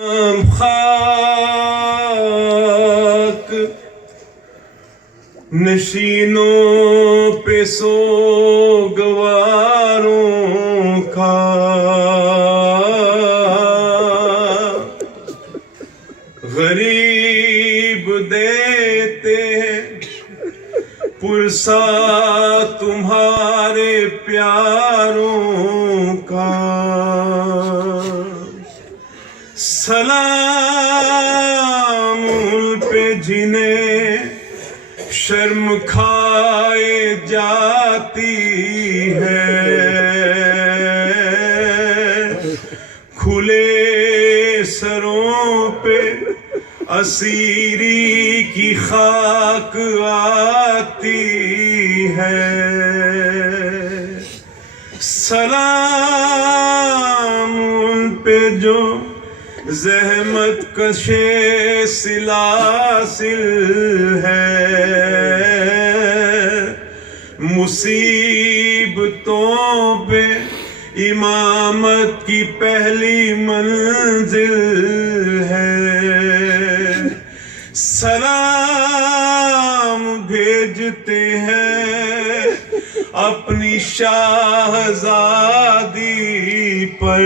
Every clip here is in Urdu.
خاک نشینوں پہ سوگواروں کا غریب دیتے ہیں پرسا تمہارے پیاروں کا سلام ان پہ جنہیں شرم کھائے جاتی ہے کھلے سروں پہ اسیری کی خاک آتی ہے سلام ان پہ جو زحمت کشے سلاسل ہے مصیبتوں پہ امامت کی پہلی منزل ہے سلام بھیجتے ہیں اپنی شاہزادی پر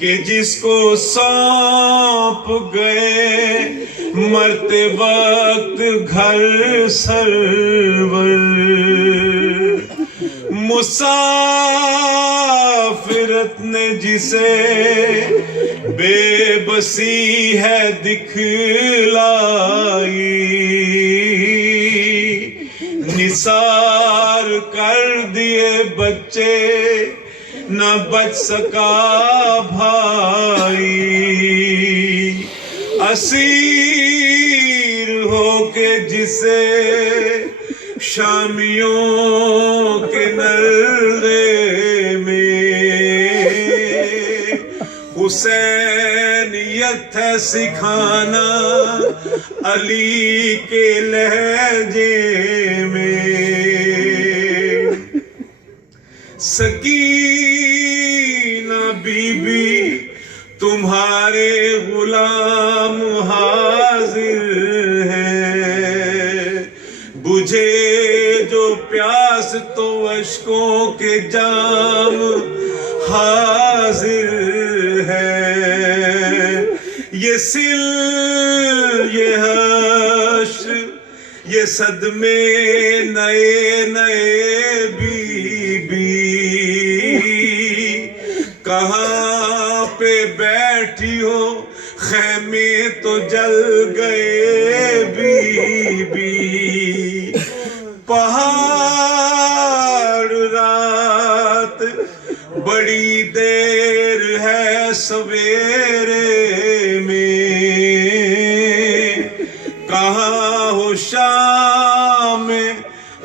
کہ جس کو سونپ گئے مرتے وقت گھر سرور مسافرت نے جسے بے بسی ہے دکھلائی نثار کر دیے بچے نہ بچ سکا بھائی اسیر ہو کے جسے شامیوں کے نرغے میں حسینیت ہے سکھانا علی کے لہجے میں سکینہ بی بی تمہارے غلام حاضر ہیں بجھے جو پیاس تو اشکوں کے جام حاضر ہے یہ سل یہ حشر یہ صدمے نئے نئے بی کہاں پہ بیٹھی ہو خیمے تو جل گئے بی پہاڑ رات بڑی دیر ہے سویرے میں کہاں ہو شام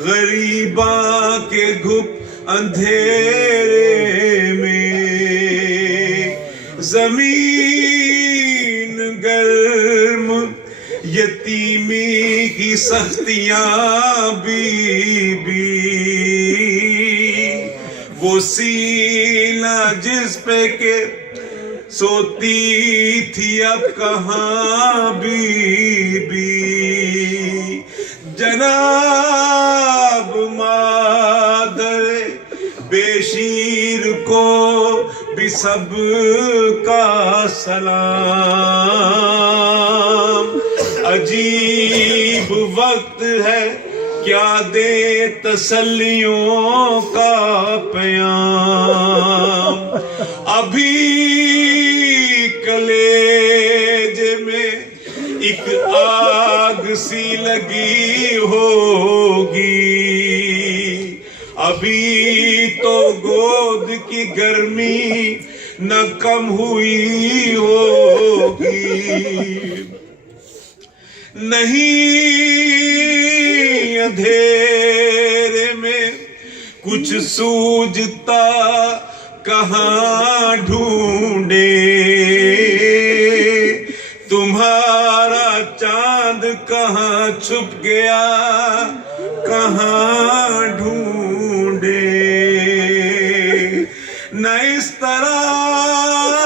غریباں کے گھپ اندھیرے زمین گرم یتیمی کی سختیاں بی وہ سینہ جس پہ کہ سوتی تھی اب کہاں بی جناب مادر بے شیر کو بھی سب کا سلام عجیب وقت ہے کیا دے تسلیوں کا پیام ابھی کلیجے میں ایک آگ سی لگی ہوگی ابھی تو گود کی گرمی نہ کم ہوئی ہوگی نہیں اندھیرے میں کچھ سوجھتا کہاں ڈھونڈے تمہارا چاند کہاں چھپ گیا کہاں ڈھونڈے نہ اس طرح